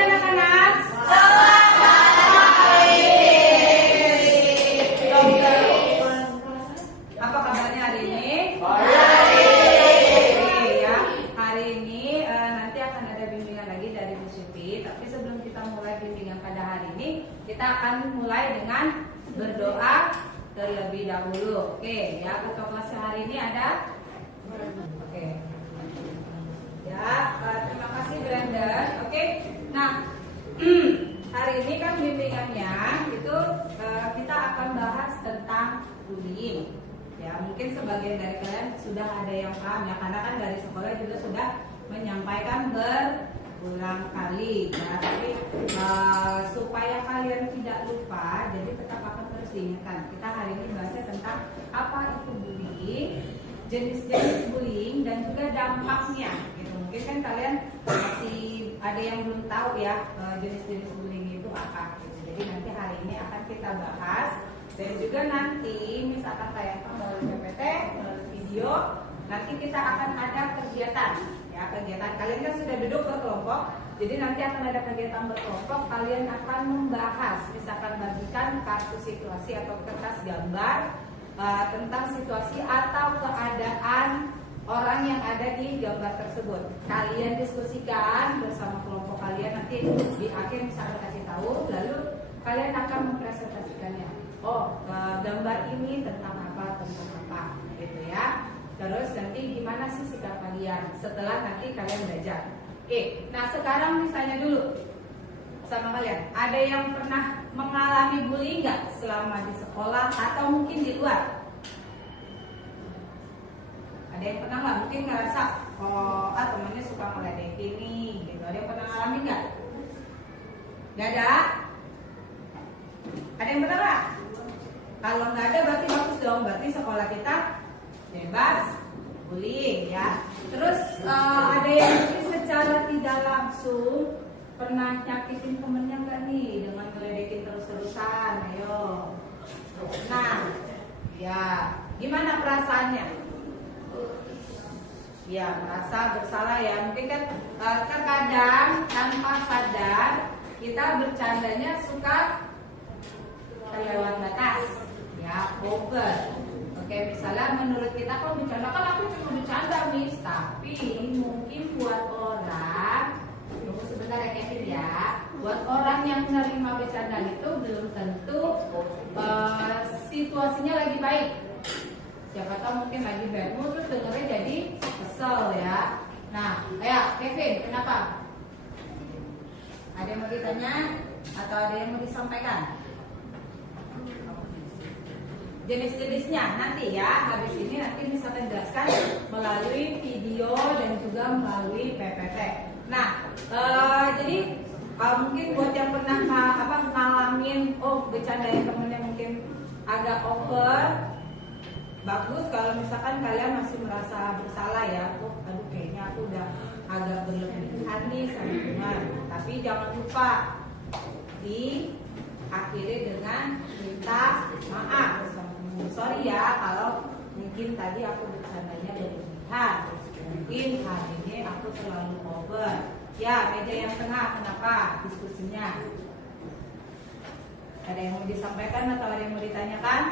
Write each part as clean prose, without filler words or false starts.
anak-anak? Apa kabarnya hari ini? Oke ya, hari ini nanti akan ada bimbingan lagi dari Bu Siti. Tapi sebelum kita mulai bimbingan pada hari ini, kita akan mulai dengan berdoa terlebih dahulu. Oke ya, ketua kelas hari ini ada? Oke. Ya, terima kasih Brandon. Oke. Nah, hari ini kan bimbingannya itu kita akan bahas tentang bullying. Ya, mungkin sebagian dari kalian sudah ada yang paham ya, karena kan dari sekolah juga sudah menyampaikan berulang kali ya. Tapi supaya kalian tidak lupa, jadi tetap akan terus diingatkan. Kita hari ini bahasnya tentang apa itu bullying, jenis-jenis bullying dan juga dampaknya. Gitu. Mungkin kan kalian masih ada yang belum tahu ya jenis-jenis bullying itu apa. Gitu. Jadi nanti hari ini akan kita bahas. Dan juga nanti misalkan tayangkan melalui PPT, melalui video, nanti kita akan ada kegiatan. Ya, kegiatan kalian kan sudah duduk berkelompok, jadi nanti akan ada kegiatan berkelompok. Kalian akan membahas, misalkan bagikan kartu situasi atau kertas gambar tentang situasi atau keadaan orang yang ada di gambar tersebut. Kalian diskusikan bersama kelompok kalian, nanti di akhir misalkan kasih tahu, lalu kalian akan mempresentasikannya. Oh, gambar ini tentang apa, gitu ya. Terus nanti gimana sih sikap kalian setelah nanti kalian belajar. Oke, nah sekarang misalnya dulu sama kalian, ada yang pernah mengalami bullying nggak selama di sekolah atau mungkin di luar? Ada yang pernah nggak? Mungkin ngerasa oh temennya suka ngeledekin nih, gitu. Ada yang pernah mengalami nggak? Nggak ada? Ada yang pernah nggak? Kalau nggak ada berarti bagus dong, berarti sekolah kita bebas bullying ya. Terus ada yang mungkin secara tidak langsung pernah nyakitin temennya nggak nih dengan ngeledekin terus-terusan? Ayo. Nah, ya gimana perasaannya? Ya merasa bersalah ya. Mungkin kan terkadang tanpa sadar kita bercandanya suka terlewat batas. Ya, over. Oke, misalnya menurut kita kok bercanda, kan aku cuma bercanda Miss, tapi mungkin buat orang, tunggu sebentar ya Kevin ya, buat orang yang menerima bercanda itu belum tentu situasinya lagi baik. Siapa tahu mungkin lagi bad mood terus dengernya jadi kesel ya. Nah, ayo Kevin, kenapa? Ada yang mau ditanya atau ada yang mau disampaikan? Jenis-jenisnya nanti ya, habis ini nanti bisa jelaskan melalui video dan juga melalui PPT. Nah, jadi mungkin buat yang pernah ngalamin bercandain temennya mungkin agak over, bagus kalau misalkan kalian masih merasa bersalah ya. Aduh kayaknya aku udah agak berlebihan nih sama teman. Tapi jangan lupa diakhiri dengan minta maaf. Sorry ya kalau mungkin tadi aku bercandanya berlebihan, mungkin hari ini aku terlalu over. Ya, meja yang tengah kenapa diskusinya? Ada yang mau disampaikan atau ada yang mau ditanyakan?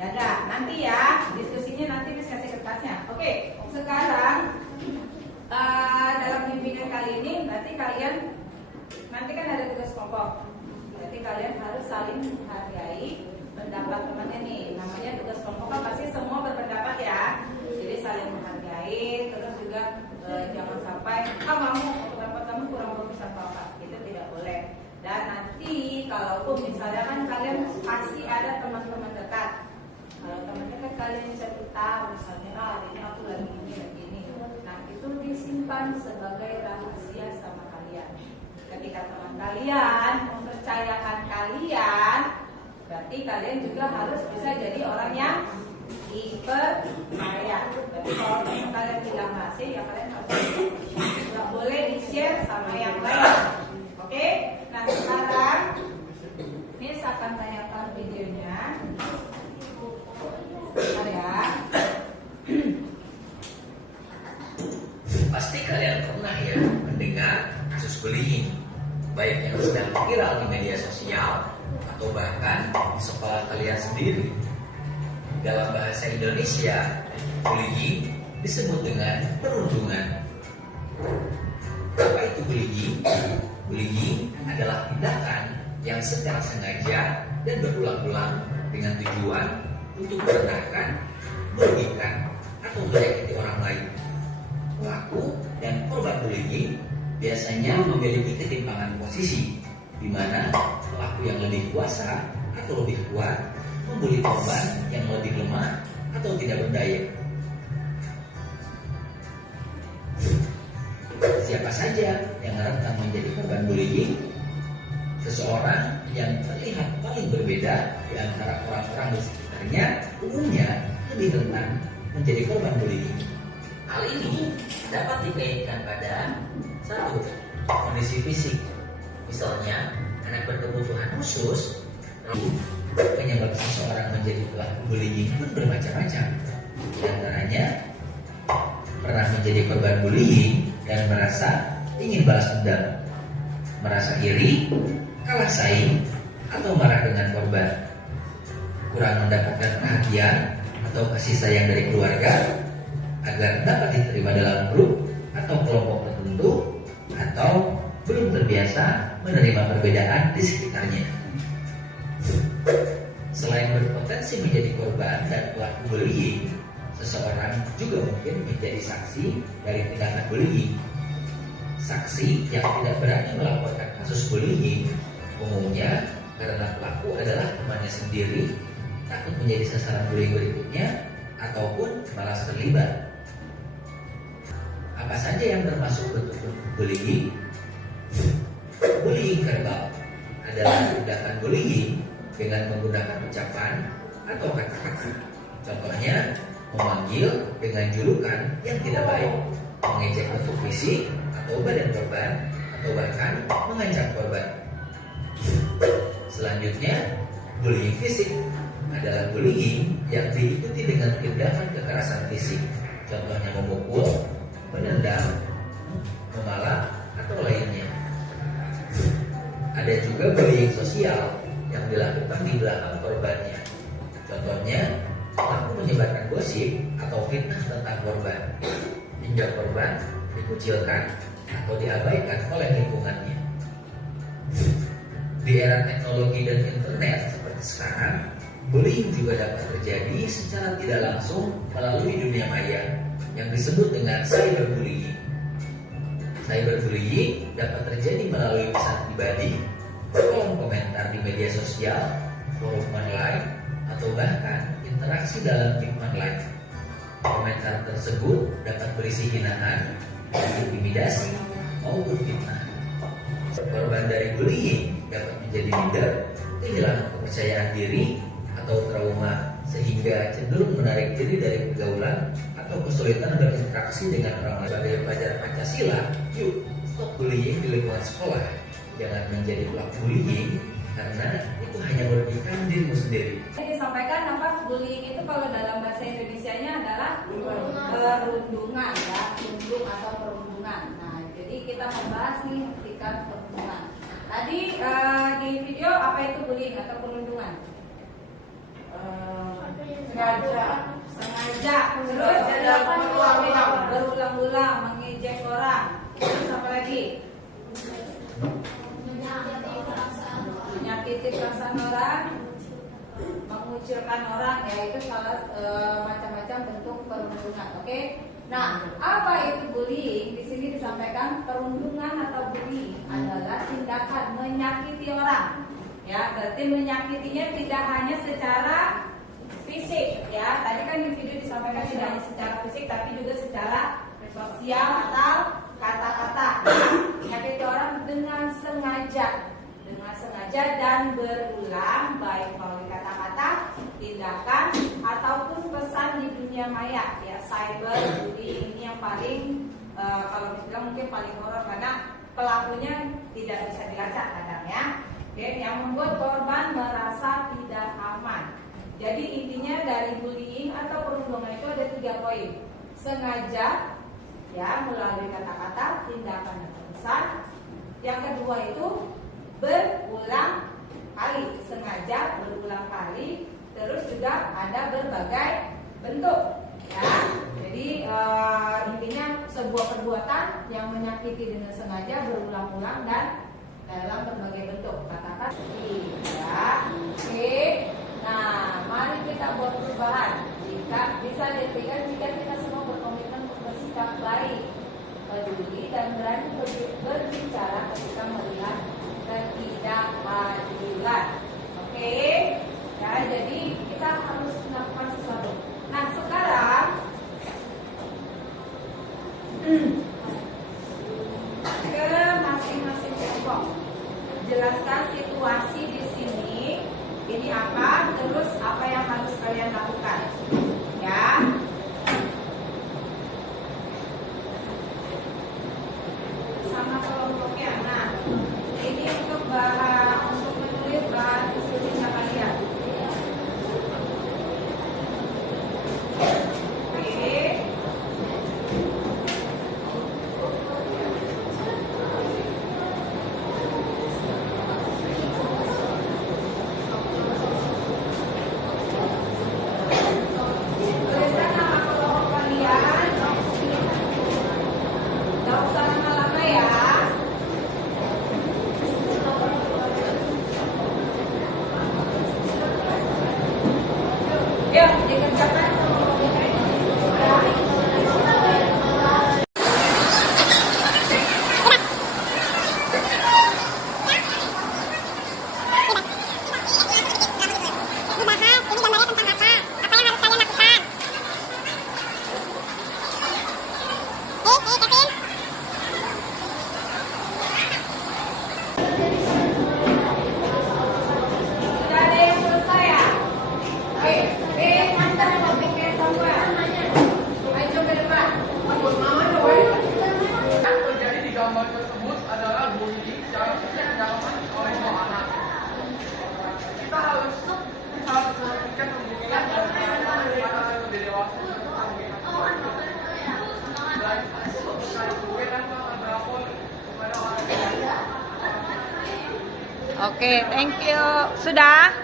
Gak ada. Nanti ya diskusinya nanti bisa kasih kertasnya. Oke, sekarang dalam bimbingan kali ini berarti kalian nanti kan ada tugas kelompok. Berarti kalian harus saling menghargai pendapat temannya nih. Namanya tugas kelompok kan pasti semua berpendapat ya. Jadi saling menghargai. Terus juga jangan sampai kamu pendapat kamu kurang bagus atau apa. Itu tidak boleh. Dan nanti kalaupun misalnya kan kalian pasti ada teman-teman dekat. Kalau temannya kan kalian cerita misalnya ini aku lagi ini. Nah itu disimpan sebagai rahasia sama kalian. Ketika teman kalian mempercayakan kalian, berarti kalian juga harus bisa jadi orang yang dipercaya. Berarti kalau teman kalian bilang rahasia, ya kalian harus nggak boleh di-share sama yang lain. Oke? Nah sekarang Miss akan tanyakan videonya. Bentar ya. Pasti kalian pernah ya mendengar kasus baik yang sedang viral di media sosial atau bahkan di sekolah kalian sendiri. Dalam bahasa Indonesia, bullying disebut dengan perundungan. Apa itu bullying? Bullying adalah tindakan yang secara sengaja dan berulang-ulang dengan tujuan untuk merendahkan, merugikan, atau menyakiti orang lain. Pelaku dan korban bullying biasanya memiliki ketimpangan posisi, di mana pelaku yang lebih kuasa atau lebih kuat membuli korban yang lebih lemah atau tidak berdaya. Siapa saja yang rentan menjadi korban bullying? Seseorang yang terlihat paling berbeda di antara orang-orang di sekitarnya umumnya lebih rentan menjadi korban bullying. Hal ini dapat dikaitkan pada satu, kondisi fisik. Misalnya, anak berkebutuhan khusus. Penyebab seseorang menjadi pelaku bullying pun bermacam-macam. Di antaranya, pernah menjadi korban bullying dan merasa ingin balas dendam, merasa iri, kalah saing, atau marah dengan korban, kurang mendapatkan perhatian atau kasih sayang dari keluarga agar dapat diterima dalam grup atau kelompok tertentu, atau belum terbiasa menerima perbedaan di sekitarnya. Selain berpotensi menjadi korban dan pelaku bullying, seseorang juga mungkin menjadi saksi dari tindakan bullying. Saksi yang tidak berani melaporkan kasus bullying umumnya karena pelaku adalah temannya sendiri, takut menjadi sasaran bullying berikutnya, ataupun malas terlibat. Apa saja yang termasuk bentuk bullying? Bullying verbal adalah tindakan bullying dengan menggunakan ucapan atau kata-kata. Contohnya, memanggil dengan julukan yang tidak baik, mengejek bentuk fisik atau badan korban, atau bahkan mengancam korban. Selanjutnya, bullying fisik adalah bullying yang diikuti dengan tindakan kekerasan fisik. Contohnya memukul, menendang, memalak, atau lainnya. Ada juga bullying sosial yang dilakukan di belakang korbannya. Contohnya, pelaku menyebarkan gosip atau fitnah tentang korban, hingga korban dikucilkan atau diabaikan oleh lingkungannya. Di era teknologi dan internet seperti sekarang, bullying juga dapat terjadi secara tidak langsung melalui dunia maya yang disebut dengan cyberbullying. Cyberbullying dapat terjadi melalui pesan pribadi, kolom komentar di media sosial, forum online, atau bahkan interaksi dalam tim online. Komentar tersebut dapat berisi hinaan, intimidasi, maupun fitnah. Korban dari bullying dapat menjadi minder, kehilangan kepercayaan diri, atau trauma, sehingga cenderung menarik diri dari pergaulan atau kesulitan berinteraksi dengan orang lain. Sebagai pelajaran Pancasila, yuk stop bullying di lingkungan sekolah. Jangan menjadi pelaku bullying, karena itu hanya merugikan dirimu sendiri. Disampaikan apa bullying itu kalau dalam bahasa Indonesianya adalah perundungan, ya, undung atau perundungan. Nah, jadi kita membahas nih tingkat perundungan. Tadi di video apa itu bullying atau perundungan? Sengaja, terus berulang-ulang mengejek orang. Terus apa lagi? Menyakiti perasaan orang, mengucilkan orang, ya itu salah macam-macam bentuk perundungan. Oke? Nah, apa itu bullying? Di sini disampaikan perundungan atau bullying adalah tindakan menyakiti orang. Ya, berarti menyakitinya tidak hanya secara fisik, ya. Tadi kan di video disampaikan tidak hanya secara fisik, tapi juga secara sosial atau kata-kata. Menyakiti orang dengan sengaja dan berulang, baik melalui kata-kata, tindakan, ataupun pesan di dunia maya. Ya, cyberbullying ini yang paling kalau dibilang mungkin paling horor karena pelakunya tidak bisa dilacak kadang, ya. Yang membuat korban merasa tidak aman. Jadi intinya dari bullying atau perundungan itu ada 3 poin. Sengaja, ya, melalui kata-kata, tindakan atau pesan, Yang kedua itu berulang kali, sengaja berulang kali. Terus juga ada berbagai bentuk, ya. Jadi intinya sebuah perbuatan yang menyakiti dengan sengaja berulang-ulang dan dalam berbagai bentuk. Katakan tidak. Oke. Nah, mari kita buat perubahan. Jika bisa diberikan jika kita semua berkomitmen untuk bersikap baik, peduli dan berani berbicara ketika melihat ketidakadilan. Oke. Ya, jadi kita harus melakukan sesuatu. Nah, sekarang ke masing-masing kelompok. Jelaskan situasi di sini. Ini apa? Terus apa yang harus kalian lakukan? Ya. Sama kelompoknya. Nah, ini untuk menulis bahan diskusinya kalian. Oke, thank you. Sudah?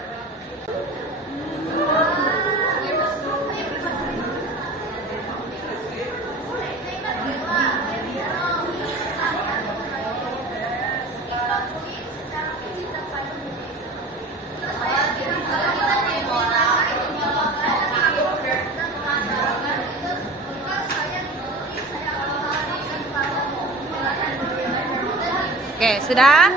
Oke, sudah?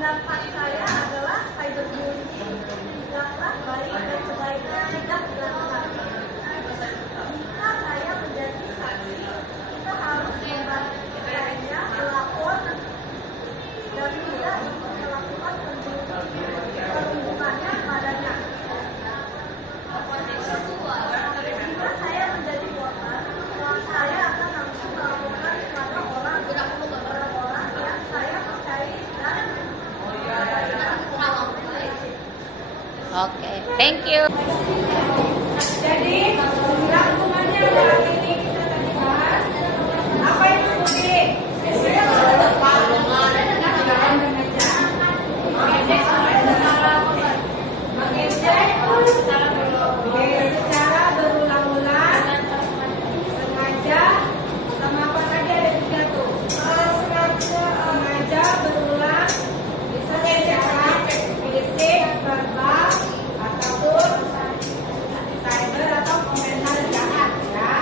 Pendapat saya adalah cyberbullying tidaklah baik dan sebaiknya tidak dilakukan. Jika saya menjadi saksi, kita harus membantu saya melapor dan tidak melakukan perlindungannya padanya. Jika saya menjadi korban, saya akan langsung melaporkan kepada orang yang saya percaya dan Oke, thank you. Jadi, rangkumannya adalah ini kita tadi bahas. Apa itu bullying? Secara berulang-ulang, sengaja, sama apa tadi ada tiga tuh. Sengaja berulang, bisa secara fisik, verbal, ataupun cyber atau komentar jahat, ya.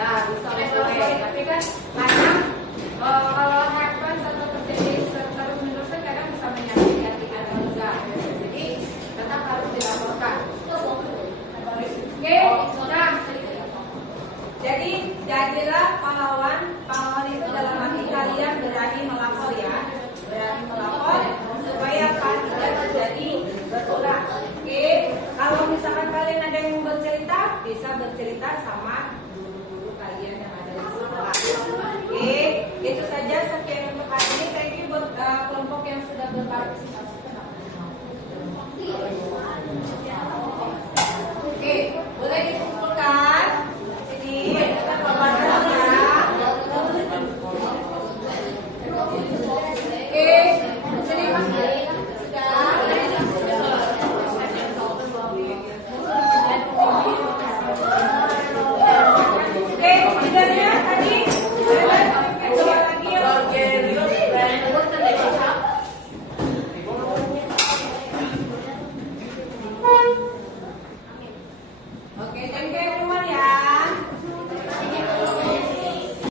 Ya bisa boleh, tapi kan kadang kalau happen atau terjadi terus menerus kan kadang bisa menyakiti hati Anda juga. Jadi tetap harus dilaporkan. Oke, nah jadi jadilah pahlawan. Pahlawan itu dalam arti kalian berani melapor ya, berani melapor supaya hal tidak terjadi berulang. Oke, kalau misalkan kalian ada yang mau bercerita, bisa bercerita sama